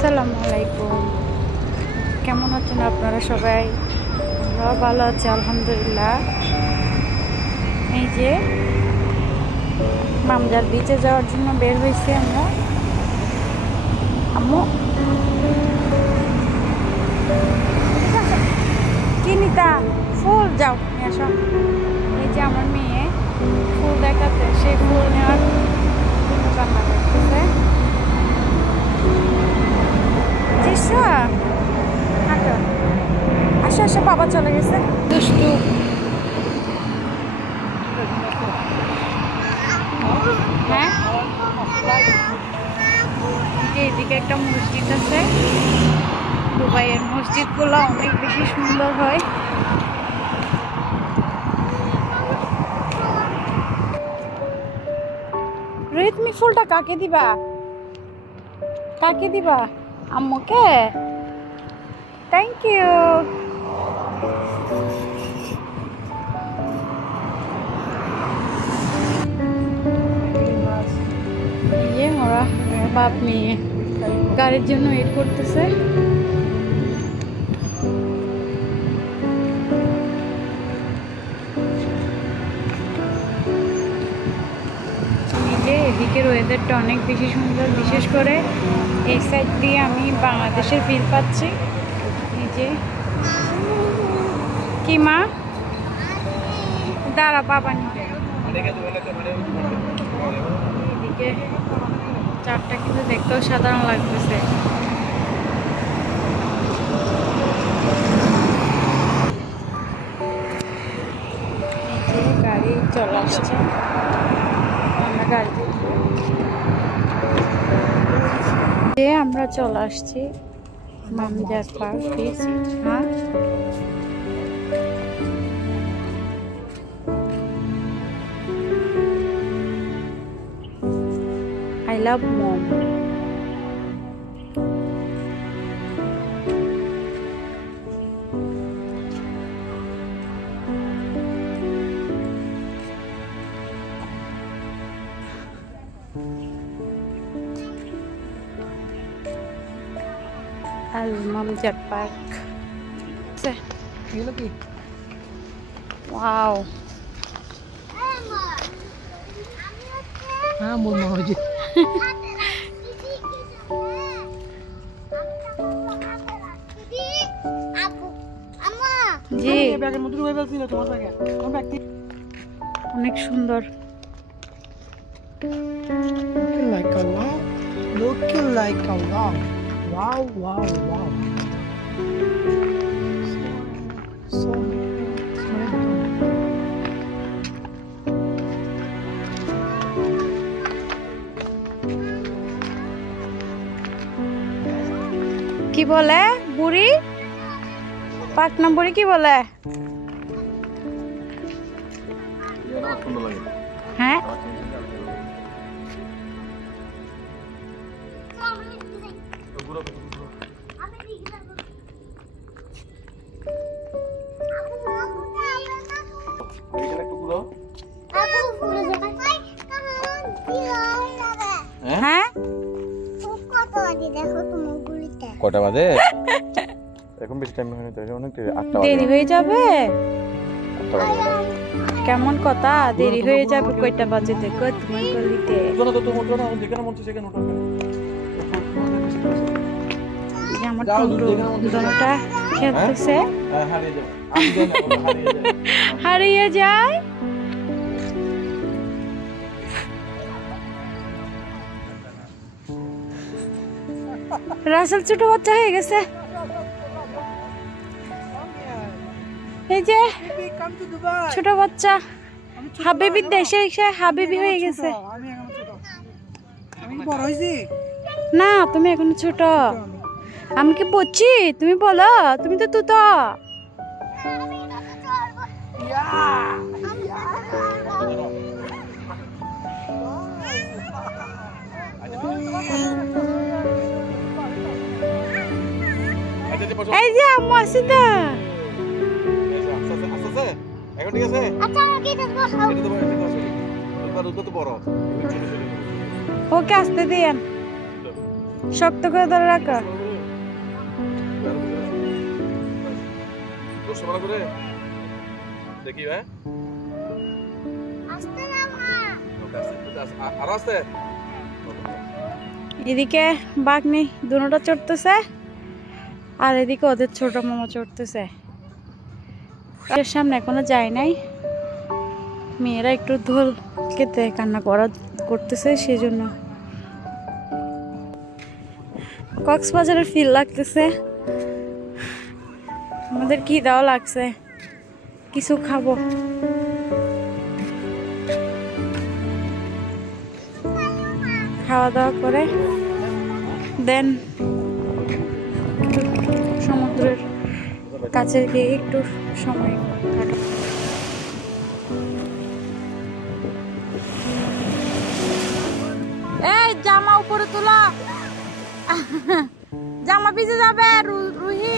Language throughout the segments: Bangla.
আসসালামু আলাইকুম। কেমন আছেন আপনারা সবাই? আমরা ভালো আছি আলহামদুলিল্লাহ। এই যে মামজার বিচে যাওয়ার জন্য বের হয়েছি আমরা। আম্মু কি নিতা? ফুল যাও নিয়ে আসো। এই যে আমার মেয়ে ফুল দেখাতে, সেই ফুল নেওয়ার কান্না করতেছে। আসো আসো, বাবা চলে গেছে। দুষ্টু। হ্যাঁ, এদিকে একটা মসজিদ আছে। দুবাইয়ের মসজিদগুলো অনেক বেশি সুন্দর হয়। রেডমি ফুলটা কাকে দিবা? কাকে দিবা? আম্মুকে? Thank you. ওরা বাপ মেয়ে গাড়ির জন্য ওয়েট করতেছে। এদিকের ওয়েদারটা অনেক বেশি সুন্দর, বিশেষ করে এই সাইড দিয়ে আমি বাংলাদেশের ফিল পাচ্ছি। এই যে কি মা, দাঁড়া বাবা নিতে। এদিকে চারটা কিন্তু দেখতেও সাধারণ লাগতেছে। এই যে গাড়ি চলে আসছে, আমরা গাড়িতে আমরা চলে আসছি মামজার পার্ক বিচ। হ্যাঁ, I love mom. Al Mamjar Park. Wow. हाँ बोल मामा जी। জি অনেক সুন্দর। Like a wow, looking like a wow, wow, wow, wow. So কি বলে বুড়ি? পাঁচ নম্বরে কি বলে? হ্যাঁ, হ্যাঁ কটা বাজে? এখন বেশি টাইম হয়নি তো, অনেক দেরি হয়ে যাবে। 8টা বাজে। কেমন কথা, দেরি হয়ে যাবে? কয়টা বাজে দেখো তোমার গলিতে। আমার দোনোটা খেলতেছে, হারিয়ে যায়। রাসেল ছোট বাচ্চা হয়ে গেছে। এই যে ছোট বাচ্চা হাবিবির দেশে এসে হাবিবি হয়ে গেছে। না, তুমি এখনো ছোট। আমি কি বলছি? তুমি বলো, তুমি তো তুতো। এই যে আম্মু আসি তো। এখন ঠিক আছে? আচ্ছা আমাকে এটা বসাও। এটা তো বড়। কত বড়? ওকে আসতে দিন। শক্ত করে ধরে রাখো। দেখি ভাই আর আস্তে এদিকে বাঘনি দুটোটা চড়তেছে আর এদিকে ওদের ছোট মামা চড়তেছে। এর সামনে এখনো যায় নাই, মেয়েরা একটু ধোল খেতে কান্না করতেছে সেজন্য। কক্সবাজারের ফিল লাগতেছে, আমাদের কি দাও লাগছে, কিছু খাবো। খাওয়া দাওয়া করে দেন সমুদ্রের কাছে গিয়ে একটু সময় কাটাবো। এই জামা উপরে তোলা, জামা ভিজে যাবে রুহি।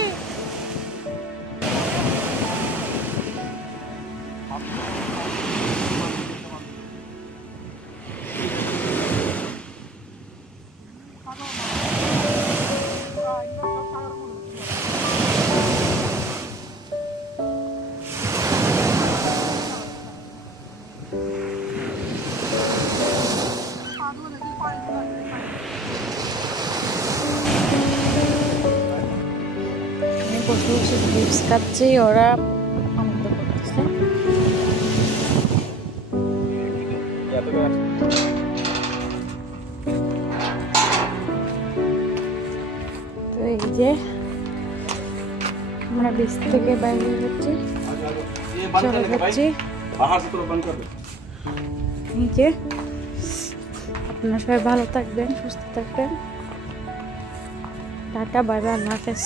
বসে বসে চিপস খাচ্ছি, ওরা আনন্দ করতেছে। তো এই যে আমরা বিচ থেকে বাইরে যাচ্ছি, চলে যাচ্ছি। এই যে আপনারা সবাই ভালো থাকবেন, সুস্থ থাকবেন। টাটা, বাই বাই, আল্লাহ হাফেজ।